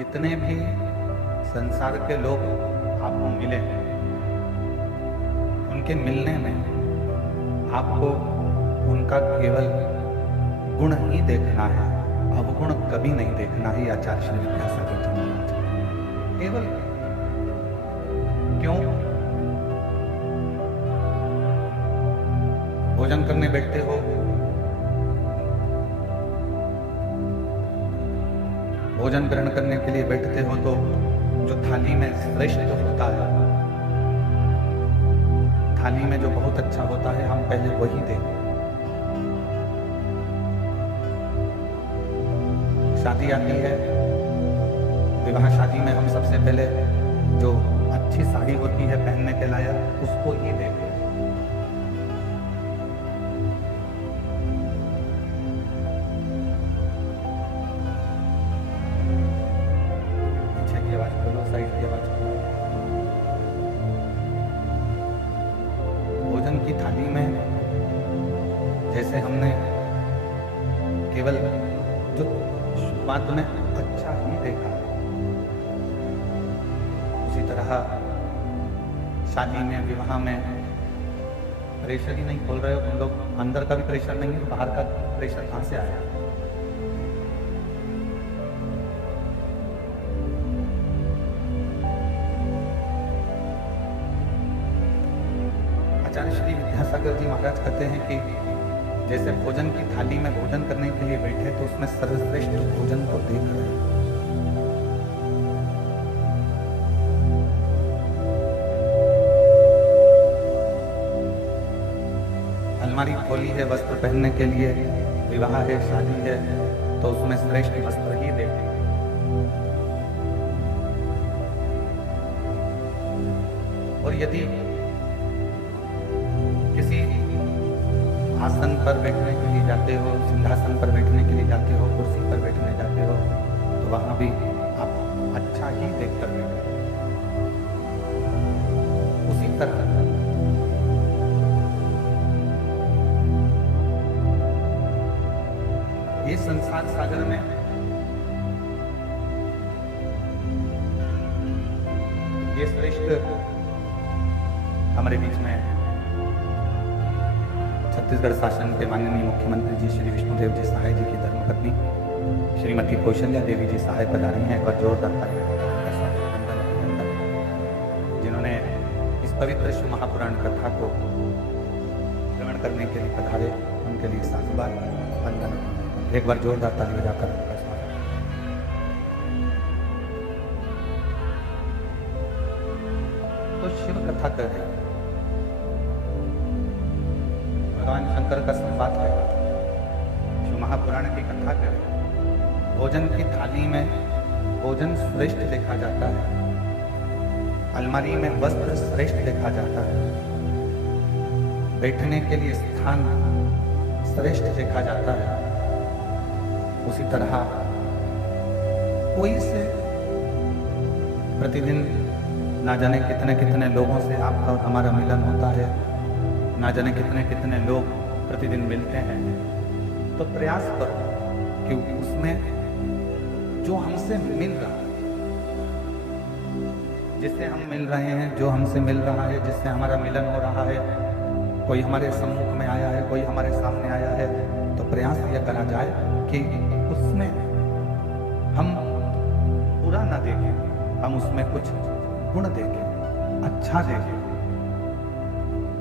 जितने भी संसार के लोग आपको मिले हैं, उनके मिलने में आपको उनका केवल गुण ही देखना है, अवगुण कभी नहीं देखना ही। आचार्य श्री विद्यासागर जी महाराज केवल क्यों भोजन करने बैठते हो, भोजन ग्रहण करने के लिए बैठते हो तो जो थाली में श्रेष्ठ होता है, थाली में जो बहुत अच्छा होता है, हम पहले वही दें। शादी आती है, विवाह शादी में हम सबसे पहले जो अच्छी साड़ी होती है पहनने के लायक, उसको ही दें। भोजन की थाली में जैसे हमने केवल जो शुरुआत में अच्छा ही देखा, उसी तरह शादी में, विवाह में प्रेशर ही नहीं खोल रहे हो तुम लोग। अंदर का भी प्रेशर नहीं है, बाहर का प्रेशर कहां से आया? आचार्य श्री विद्यासागर जी महाराज कहते हैं कि जैसे भोजन की थाली में भोजन करने के लिए बैठे तो उसमें सर्वश्रेष्ठ भोजन को देख रहे हैं। अलमारी खोली है वस्त्र पहनने के लिए, विवाह है, शादी है, तो उसमें श्रेष्ठ वस्त्र ही देखें। और यदि किसी आसन पर बैठने के लिए जाते हो, सिंहासन पर बैठने के लिए जाते हो, कुर्सी पर बैठने जाते हो, तो वहां भी आप अच्छा ही देखकर बैठे। उसी तरह ये संसार सागर में ये श्रेष्ठ हमारे बीच में छत्तीसगढ़ शासन के माननीय मुख्यमंत्री जी श्री विष्णुदेव जी सहाय जी की धर्मपत्नी श्रीमती कौशल्या देवी जी सहाय पधारी हैं। एक बार जोरदार तालियां, जिन्होंने इस पवित्र शिव महापुराण कथा को श्रवण करने के लिए पधारे, उनके लिए साधुवाद वंदन। एक बार जोरदार ताली बजाकर उनका स्वागत। तो शिव कथा कर रहे, भगवान शंकर का संवाद है, शिव महापुराण की कथा करें। भोजन की थाली में भोजन श्रेष्ठ देखा जाता है, अलमारी में वस्त्र श्रेष्ठ देखा जाता है, बैठने के लिए स्थान श्रेष्ठ देखा जाता है। उसी तरह कोई से प्रतिदिन ना जाने कितने कितने लोगों से आपका और हमारा मिलन होता है, ना जाने कितने कितने लोग प्रतिदिन मिलते हैं, तो प्रयास करो कि उसमें जो हमसे मिल रहा है, जिससे हम मिल रहे हैं, जो हमसे मिल रहा है, जिससे हमारा मिलन हो रहा है, कोई हमारे सम्मुख में आया है, कोई हमारे सामने आया है, तो प्रयास यह करा जाए कि उसमें हम बुरा ना देखें, हम उसमें कुछ गुण देखें, अच्छा देखें।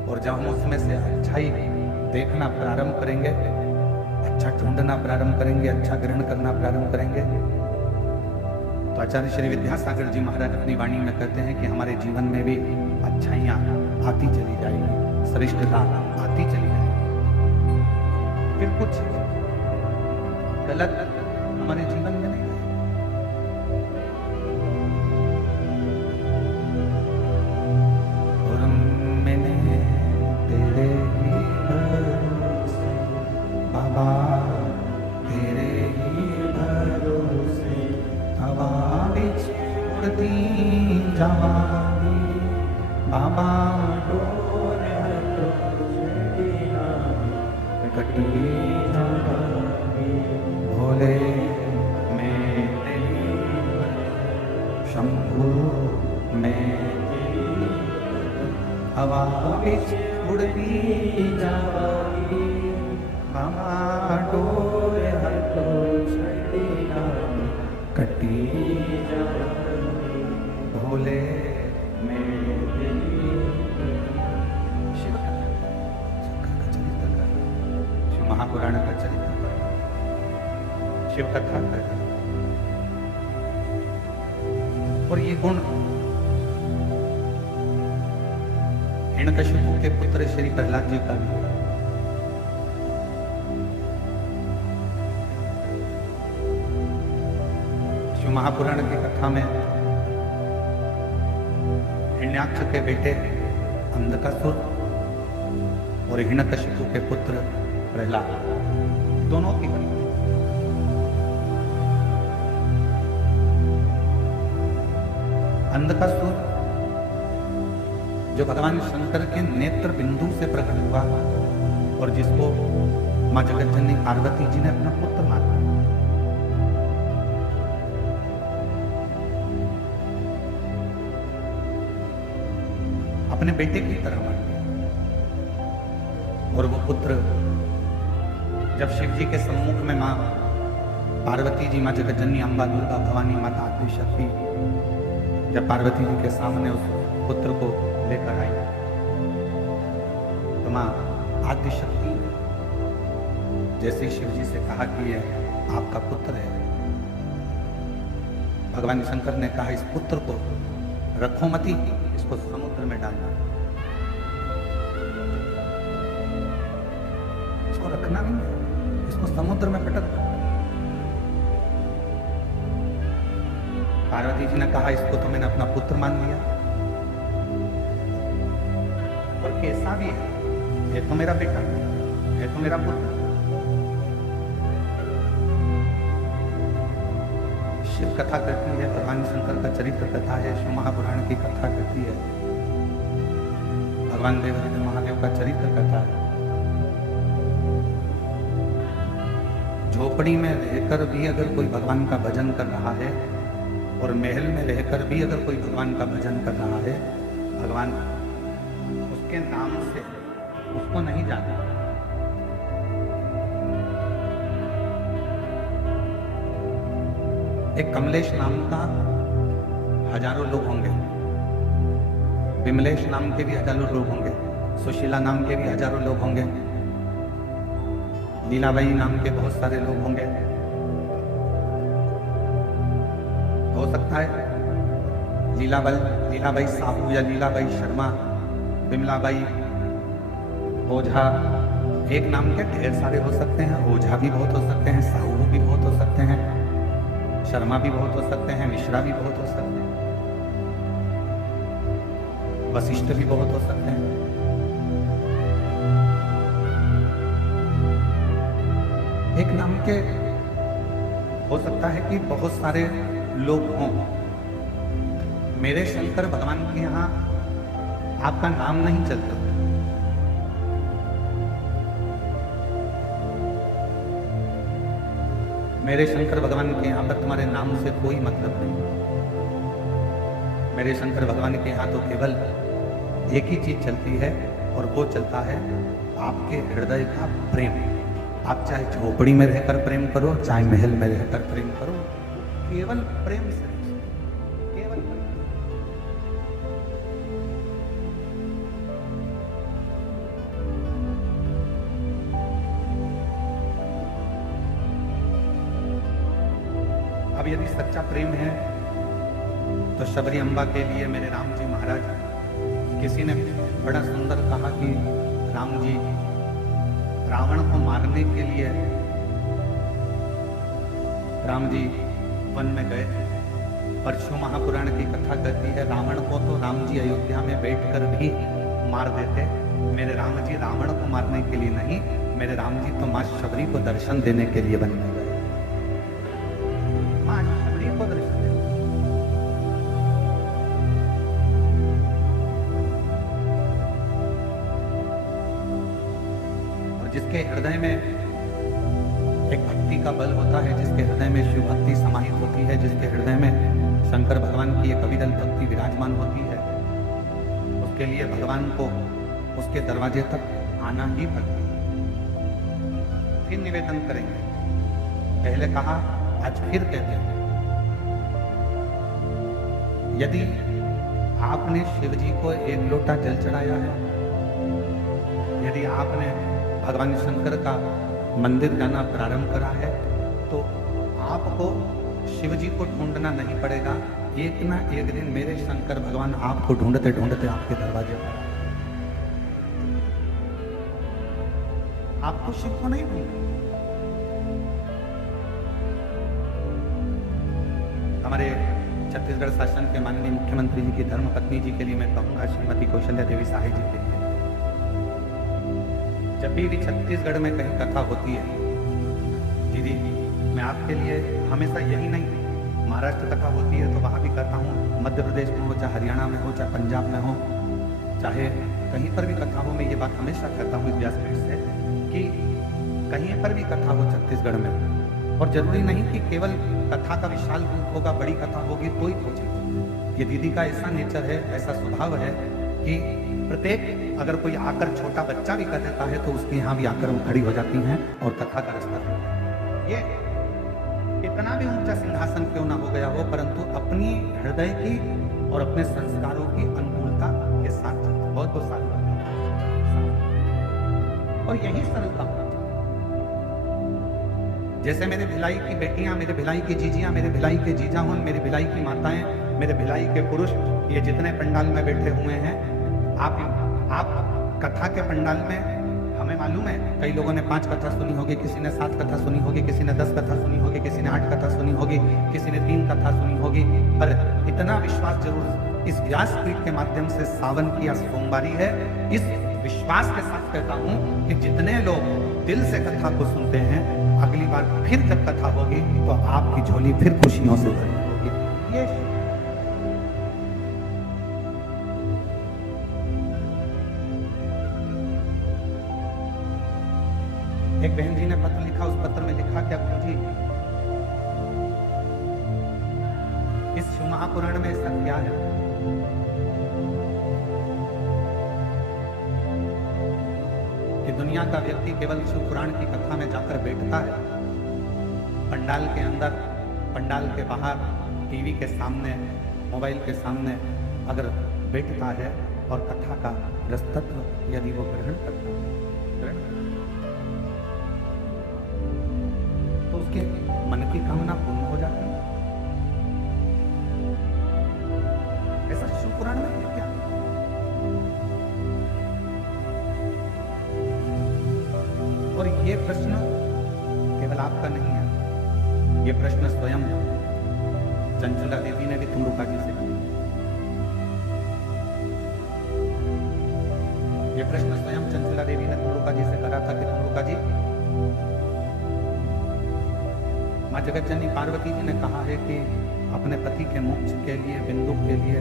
और जब हम उसमें से अच्छाई देखना प्रारंभ करेंगे, अच्छा ढूंढना प्रारंभ करेंगे, अच्छा ग्रहण करना प्रारंभ करेंगे, तो आचार्य श्री विद्यासागर जी महाराज अपनी वाणी में कहते हैं कि हमारे जीवन में भी अच्छाइयाँ आती चली जाएगी, श्रेष्ठता आती चली जाएगी। फिर कुछ गलत हमारे जीवन में नहीं है। और मैंने तेरे ही भरोसे बाबा, तेरे ही भरोसे हवा बिच उड़ती जवानी बाबा, कटी भोले मैं तेरी शंभु मैं हवा बिच उड़ती जावागी मामा डोर हटो छड़िया कटी भोले में शिव का चरित्र, शिव महापुराण का चरित्र, शिव कथा का। और ये गुण हिरण्यकशिपु के पुत्र श्री प्रहलाद जी का भी। शिव महापुराण की कथा में हिरण्याक्ष के बेटे अंधकासुर और हिरण्यकशिपु के पुत्र प्रहलाद दोनों की कथा। अंधकासुर जो भगवान शंकर के नेत्र बिंदु से प्रकट हुआ और जिसको मां जगतजननी पार्वती जी ने अपना पुत्र माना, अपने बेटे की तरह मान लिया। और वो पुत्र जब शिव जी के सम्मुख में मां पार्वती जी, मां जगतजननी अम्बा दुर्गा भवानी माता आदिशक्ति, जब पार्वती जी के सामने उस पुत्र को लेकर आई तो मां आदिशक्ति जैसे शिव जी से कहा कि ये आपका पुत्र है, भगवान शंकर ने कहा इस पुत्र को रखो मती, इसको समुद्र में डालना, इसको रखना नहीं है, इसको समुद्र में पटक दो। पार्वती जी ने कहा इसको तो मैंने अपना पुत्र मान लिया और कैसा भी है, ये तो मेरा बेटा है, तो मेरा पुत्र। शिव कथा कहती है, भगवान शंकर का चरित्र कथा है, शिव महापुराण की कथा कहती है, भगवान देवादिदेव महादेव का चरित्र कथा है। झोपड़ी में रहकर भी अगर कोई भगवान का भजन कर रहा है और महल में रहकर भी अगर कोई भगवान का भजन कर रहा है, भगवान उसके नाम से उसको नहीं जानता। एक कमलेश नाम का हजारों लोग होंगे, विमलेश नाम के भी हजारों लोग होंगे, सुशीला नाम के भी हजारों लोग होंगे, लीलाबाई नाम के बहुत सारे लोग होंगे। हो सकता है लीलाबाई साहू या लीलाबाई शर्मा, विमलाबाई, ओझा, एक नाम के ढेर सारे हो सकते हैं। ओझा भी बहुत हो सकते हैं, साहू भी बहुत हो सकते हैं, शर्मा भी बहुत हो सकते हैं, मिश्रा भी बहुत हो सकते हैं, वशिष्ठ भी बहुत हो सकते हैं। एक नाम के हो सकता है कि बहुत सारे लोग हों। मेरे शंकर भगवान के यहाँ आपका नाम नहीं चलता, मेरे शंकर भगवान के यहाँ पर तुम्हारे नाम से कोई मतलब नहीं। मेरे शंकर भगवान के यहाँ तो केवल एक ही चीज चलती है और वो चलता है आपके हृदय का प्रेम। आप चाहे झोपड़ी में रहकर प्रेम करो, चाहे महल में रहकर प्रेम करो, केवल प्रेम से, केवल प्रेम। अब यदि सच्चा प्रेम है तो शबरी अम्बा के लिए मेरे राम जी महाराज, किसी ने बड़ा सुंदर कहा कि राम जी रावण को मारने के लिए राम जी वन में गए। परशु महापुराण की कथा कहती है रावण को तो राम जी अयोध्या में बैठकर भी मार देते, मेरे राम जी रावण को मारने के लिए नहीं, मेरे राम जी तो मां शबरी को दर्शन देने के लिए वन में गए। मां शबरी को दर्शन देने। जिसके हृदय में एक भक्ति का बल होता है, जिसके हृदय में शिव भक्ति समाहित होती है, जिसके हृदय में शंकर भगवान की एक अविरल भक्ति विराजमान होती है, उसके लिए भगवान को उसके दरवाजे तक आना ही पड़ता। फिर निवेदन करेंगे, पहले कहा आज फिर कहते हैं, यदि आपने शिव जी को एक लोटा जल चढ़ाया है, यदि आपने भगवान शंकर का मंदिर जाना प्रारंभ करा है, तो आपको शिव जी को ढूंढना नहीं पड़ेगा। एक ना एक दिन मेरे शंकर भगवान आपको ढूंढते ढूंढते आपके दरवाजे पर, आपको शिव को नहीं ढूंढना। हमारे छत्तीसगढ़ शासन के माननीय मुख्यमंत्री जी की धर्मपत्नी जी के लिए मैं कहूंगा, श्रीमती कौशल्या देवी साहे जी के लिए, जब भी छत्तीसगढ़ में कहीं कथा होती है, दीदी मैं आपके लिए हमेशा यही नहीं, महाराष्ट्र कथा होती है तो वहाँ भी करता हूँ, मध्य प्रदेश में हो, चाहे हरियाणा में हो, चाहे पंजाब में हो, चाहे कहीं पर भी कथा हो, मैं ये बात हमेशा कहता हूँ इस व्यासपीठ से कि कहीं पर भी कथा हो छत्तीसगढ़ में, और जरूरी नहीं कि केवल कथा का विशाल रूप होगा, बड़ी कथा होगी तो ही पहुंचे। ये दीदी का ऐसा नेचर है, ऐसा स्वभाव है कि प्रत्येक अगर कोई आकर छोटा बच्चा भी कर देता है तो उसके यहाँ भी आकर वो खड़ी हो जाती हैं और कथा का रास्ता देती हैं। ये कितना भी ऊंचा सिंहासन क्यों ना हो गया हो, परंतु अपनी हृदय की और अपने संस्कारों की अनुकूलता के साथ बहुत साल और यही सरलता। जैसे मेरे भिलाई की बेटियां, मेरे भिलाई की जीजियां, मेरे भिलाई के जीजा हुन, मेरी भिलाई की माताएं, मेरे भिलाई के पुरुष, ये जितने पंडाल में बैठे हुए हैं, आप कथा के पंडाल में, हमें मालूम है कई लोगों ने 5 कथा सुनी होगी, किसी ने 7 कथा सुनी होगी, किसी ने 10 कथा सुनी होगी, किसी ने 8 कथा सुनी होगी, किसी ने 3 कथा सुनी होगी, पर इतना विश्वास जरूर इस व्यासपीठ के माध्यम से सावन की आज सोमवारी है, इस विश्वास के साथ कहता हूं कि जितने लोग दिल से कथा को सुनते हैं, अगली बार फिर जब कथा होगी तो आपकी झोली फिर खुशियों से भरी होगी। ये एक बहन जी ने पत्र लिखा, उस पत्र में लिखा क्या जी, इस शिव महापुराण में ऐसा क्या है कि दुनिया का व्यक्ति केवल शिव पुराण की कथा में जाकर बैठता है, पंडाल के अंदर, पंडाल के बाहर, टीवी के सामने, मोबाइल के सामने अगर बैठता है और कथा का रसतत्व यदि वो ग्रहण करता है तो उसके मन की कामना पूर्ण हो जाती है। ऐसा शिव पुराण में है क्या? और ये प्रश्न केवल आपका नहीं है, ये प्रश्न स्वयं चंचला देवी ने भी तुमरुका जी से किया। ये प्रश्न स्वयं चंचला देवी ने तुमरुका जी से करा था कि तुमरुका जी, माँ जगतजननी पार्वती जी ने कहा है कि अपने पति के मोक्ष के लिए, बिंदु के लिए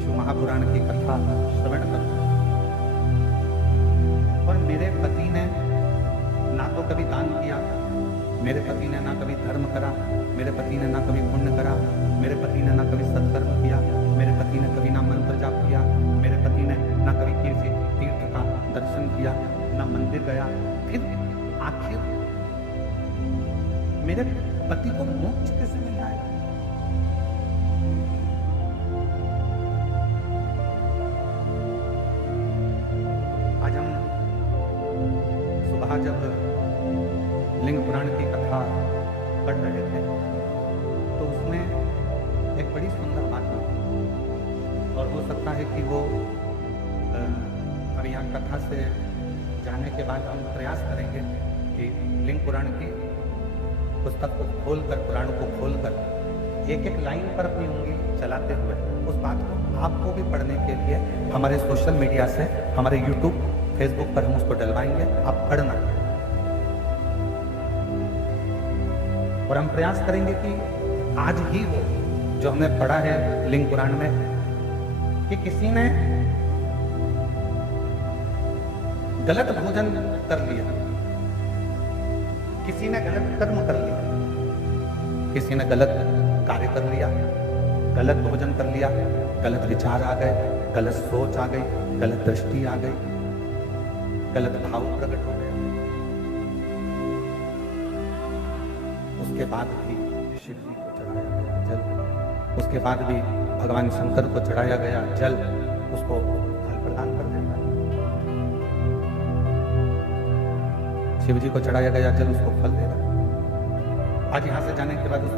शिव महापुराण की कथा श्रवण करो। और मेरे पति ने ना तो कभी दान किया, मेरे पति ने ना कभी धर्म करा, मेरे पति ने ना कभी पुण्य करा, मेरे पति ने ना कभी सत्कर्म किया, मेरे पति ने कभी ना मंत्र जाप किया, मेरे पति ने ना कभी किसी तीर्थ का दर्शन किया, ना मंदिर गया। फिर आखिर मेरे पति को मोक्ष कैसे मिल जाएगा? आज हम सुबह जब लिंग पुराण की कथा पढ़ रहे थे तो उसमें एक बड़ी सुंदर बात हुई, और हो सकता है कि वो अभी यहाँ कथा से जाने के बाद हम प्रयास करेंगे कि लिंग पुराण की पुस्तक को खोलकर, पुराण को खोलकर एक एक लाइन पर अपनी उंगली चलाते हुए उस बात को आपको भी पढ़ने के लिए हमारे सोशल मीडिया से, हमारे यूट्यूब, फेसबुक पर हम उसको डलवाएंगे, आप पढ़ना। और हम प्रयास करेंगे कि आज ही वो जो हमने पढ़ा है लिंग पुराण में कि किसी ने गलत भोजन कर लिया, किसी ने गलत कर्म कर लिया, किसी ने गलत कार्य कर लिया, गलत भोजन कर लिया, गलत विचार आ गए, गलत सोच आ गई, गलत दृष्टि आ गई, गलत भाव प्रकट हो गए। उसके बाद भी शिव जी को चढ़ाया गया जल, उसके बाद भी भगवान शंकर को चढ़ाया गया जल उसको फल प्रदान कर देता है। शिव जी को चढ़ाया गया जल उसको फल देगा। आज यहाँ से जाने के बाद उस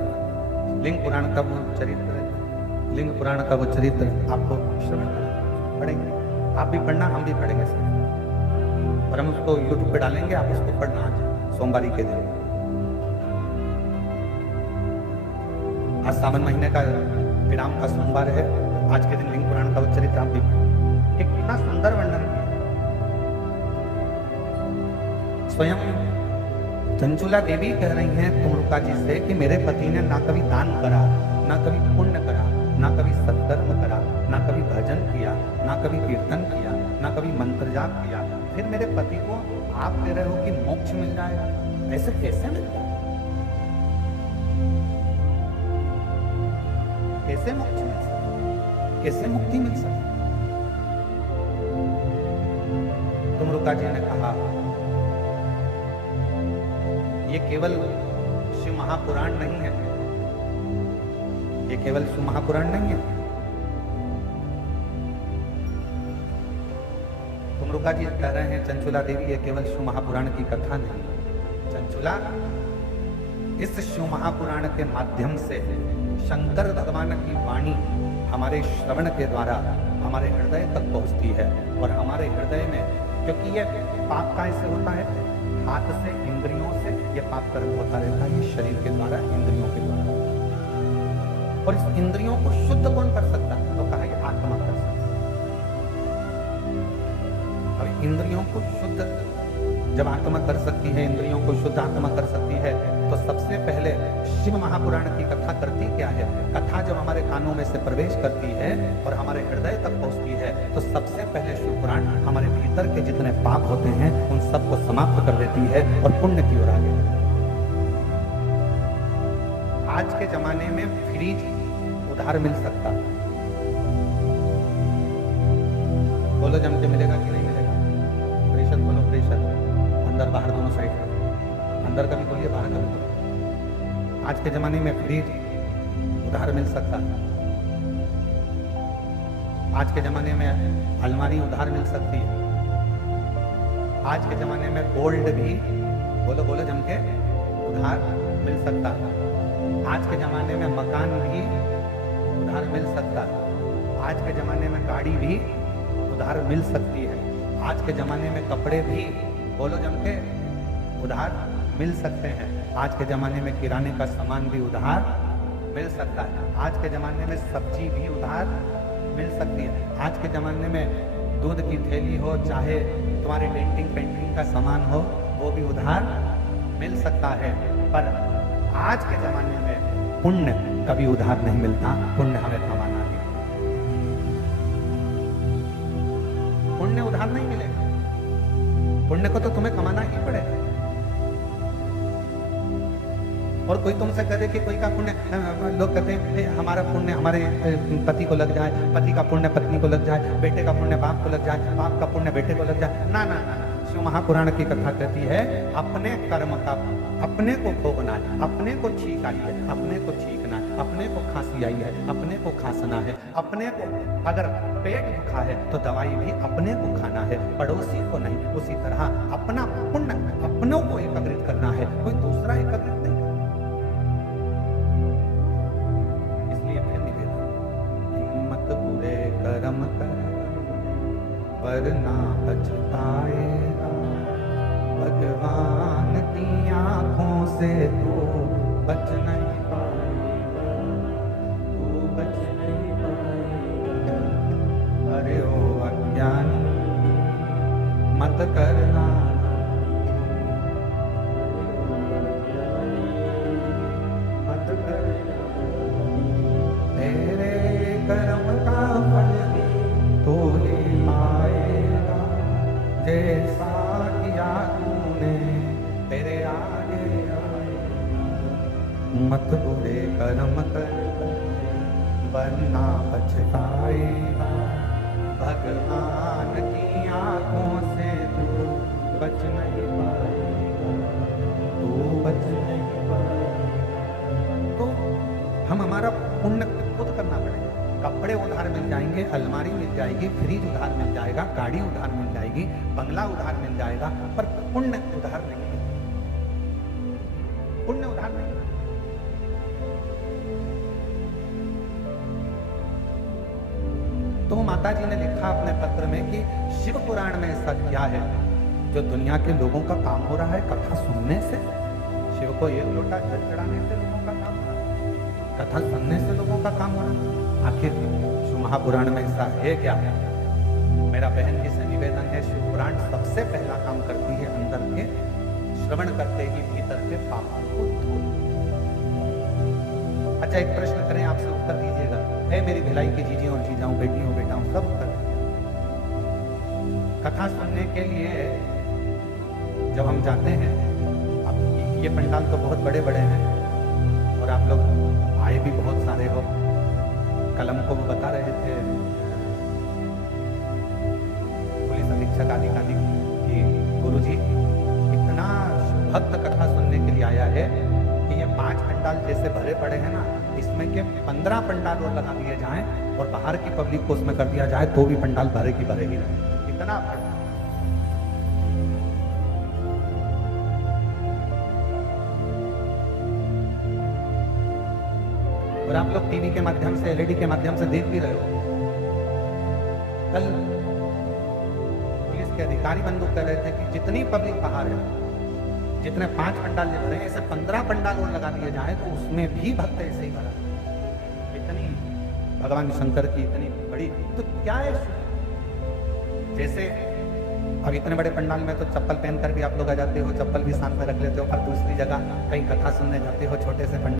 लिंग पुराण का वो चरित्र, लिंग पुराण का वो चरित्र आपको श्रवण पढ़ेंगे, आप भी पढ़ना, हम भी पढ़ेंगे सर। और हम उसको यूट्यूब पे डालेंगे, आप उसको पढ़ना आज सोमवारी के दिन। आज सावन महीने का विराम का सोमवार है। आज के दिन लिंग पुराण का वो चरित्र आप भी पढ़ें। एक इतना सुंदर वर्णन किया। स्वयं चंचुला देवी कह रही हैं तुमरुका जी से कि मेरे पति ने ना कभी दान करा, ना कभी पुण्य करा, ना कभी सत्कर्म करा, ना कभी भजन किया, ना कभी कीर्तन किया, ना कभी मंत्र जाप किया, फिर मेरे पति को आप कह रहे हो कि मोक्ष मिल जाएगा, ऐसे कैसे मिल जाएगा? कैसे मोक्ष मिल सकता, कैसे मुक्ति मिल सकती? तुमरुका जी ने कहा ये केवल शिव महापुराण नहीं है, ये केवल शिव महापुराण नहीं है। तुमरुका जी कह रहे हैं चंचुला देवी ये केवल शिव महापुराण की कथा नहीं है। चंचुला, इस शिव महापुराण के माध्यम से शंकर भगवान की वाणी हमारे श्रवण के द्वारा हमारे हृदय तक पहुंचती है। और हमारे हृदय में, क्योंकि ये पाप कैसे होता है, हाथ से, इंद्रियों से ये पाप कर्म होता रहता है, ये शरीर के द्वारा, इंद्रियों के द्वारा। और इस इंद्रियों को शुद्ध कौन कर सकता है? तो कहा ये आत्मा कर सकता है। अब इंद्रियों को शुद्ध जब आत्मा कर सकती है, इंद्रियों को शुद्ध आत्मा कर सकती है, तो सबसे पहले शिव महापुराण की कथा करती क्या है? कथा जब हमारे कानों में से प्रवेश करती है और हमारे हृदय तक पहुंचती है, तो सबसे पहले शिव पुराण हमारे भीतर के जितने पाप होते हैं उन सबको समाप्त कर देती है और पुण्य की ओर आगे। आज के जमाने में फ्रिज उधार मिल सकता, बोलो जम के मिलेगा कि नहीं मिलेगा? प्रेशर बोलो, प्रेशर अंदर बाहर दोनों साइड, अंदर का भी बोलिए, बाहर का भी बोलिए। आज के जमाने में फ्रिज उधार मिल सकता है। आज के जमाने में अलमारी उधार मिल सकती है। आज के जमाने में गोल्ड भी, बोलो बोलो जम के, उधार मिल सकता है। आज के जमाने में मकान भी उधार मिल सकता है। आज के जमाने में गाड़ी भी उधार मिल सकती है। आज के जमाने में कपड़े भी, बोलो जम के, उधार मिल सकते हैं। आज के ज़माने में किराने का सामान भी उधार मिल सकता है। आज के ज़माने में सब्जी भी उधार मिल सकती है। आज के ज़माने में दूध की थैली हो, चाहे तुम्हारे डेंटिंग पेंटिंग का सामान हो, वो भी उधार मिल सकता है। पर आज के ज़माने में पुण्य कभी उधार नहीं मिलता, पुण्य हमें कमाना है। पुण्य उधार नहीं मिलेगा, पुण्य को तो तुम्हें कमाना ही पड़ेगा। और कोई तुमसे कहे कि कोई का पुण्य, लोग कहते हैं हमारा पुण्य हमारे पति को लग जाए, पति का पुण्य पत्नी को लग जाए, बेटे का पुण्य बाप को लग जाए, बाप का पुण्य बेटे को लग जाए। ना ना ना, शिव महापुराण की कथा कहती है अपने कर्म का अपने को भोगना है, अपने को छींक आई है, अपने को छींकना है, अपने को खांसी आई है, अपने को खांसना है, अपने को अगर पेट दुखा है तो दवाई भी अपने को खाना है, पड़ोसी को नहीं। उसी तरह अपना पुण्य अपनों को एकत्रित करना है, कोई दूसरा एकत्रित नहीं। इसलिए फिर निवेदन, हिम्मत बुरे कर्म कर वरना पछताएगा, भगवान की आंखों से तू बच नहीं पाएगा, तू बच नहीं पाएगा। अरे ओ अज्ञानी मत करना, मत करना, तेरे कर्म का फल तो ले पाएगा, जैसा किया तूने तेरे आगे आएगा। मत बुरे कर्म कर वरना पछताएगा। भगवान की आंखों से तू बच नहीं पाएगा, तू बच नहीं पाएगा। तो हम हमारा पुण्य खुद करना पड़ेगा। कपड़े उधार मिल जाएंगे, अलमारी मिल जाएगी, फ्रिज उधार मिल जाएगा, गाड़ी उधार मिल जाएगी, बंगला उधार मिल जाएगा, पर पुण्य उधार नहीं है। पुण्य उधार नहीं। तो माता जी ने लिखा अपने पत्र में कि शिव पुराण में ऐसा क्या है जो दुनिया के लोगों का काम हो रहा है कथा सुनने से। शिव को एक लोटा जल चढ़ाने से लोगों का काम हो रहा है, कथा सुनने से लोगों का काम हो रहा है। आखिर शिव महापुराण में ऐसा है क्या? मेरा बहन जी से निवेदन है, शिव पुराण सबसे पहला काम करती है अंदर के श्रवण करते ही भीतर के पापों को धो। अच्छा, एक प्रश्न करें, आपसे उत्तर दीजिएगा। है मेरी भिलाई की जीजियों और जीजाओं, बेटियों बेटाओं, सब उत्तर। कथा सुनने के लिए जब हम जाते हैं, अब ये पंडाल तो बहुत बड़े बड़े हैं और आप लोग आए भी बहुत सारे हो। कल हमको वो बता रहे थे पुलिस अधीक्षक आदि कि गुरुजी इतना भक्त कथा सुनने के लिए आया है कि ये 5 पंडाल जैसे भरे पड़े हैं ना, इसमें के 15 पंडाल और लगा दिए जाएं और बाहर की पब्लिक को उसमें कर दिया जाए तो भी पंडाल भरे की भरे ही रहे। इतना बड़ा। और आप लोग टीवी के माध्यम से, एलईडी के माध्यम से देख भी रहे हो। कल पुलिस के अधिकारी बंदूक कर रहे थे कि जितनी पब्लिक बाहर है, जितने 5 पंडाल ले भरे, ऐसे 15 पंडाल और लगा दिए जाए तो उसमें भी भक्त ऐसे ही भरा। इतनी भगवान शंकर की इतनी बड़ी, तो क्या है? जैसे अब इतने बड़े पंडाल में तो चप्पल पहन कर भी आप लोग आ जाते हो, चप्पल भी साथ में रख लेते हो, पर दूसरी जगह कहीं कथा सुनने जाते हो छोटे से पंडाल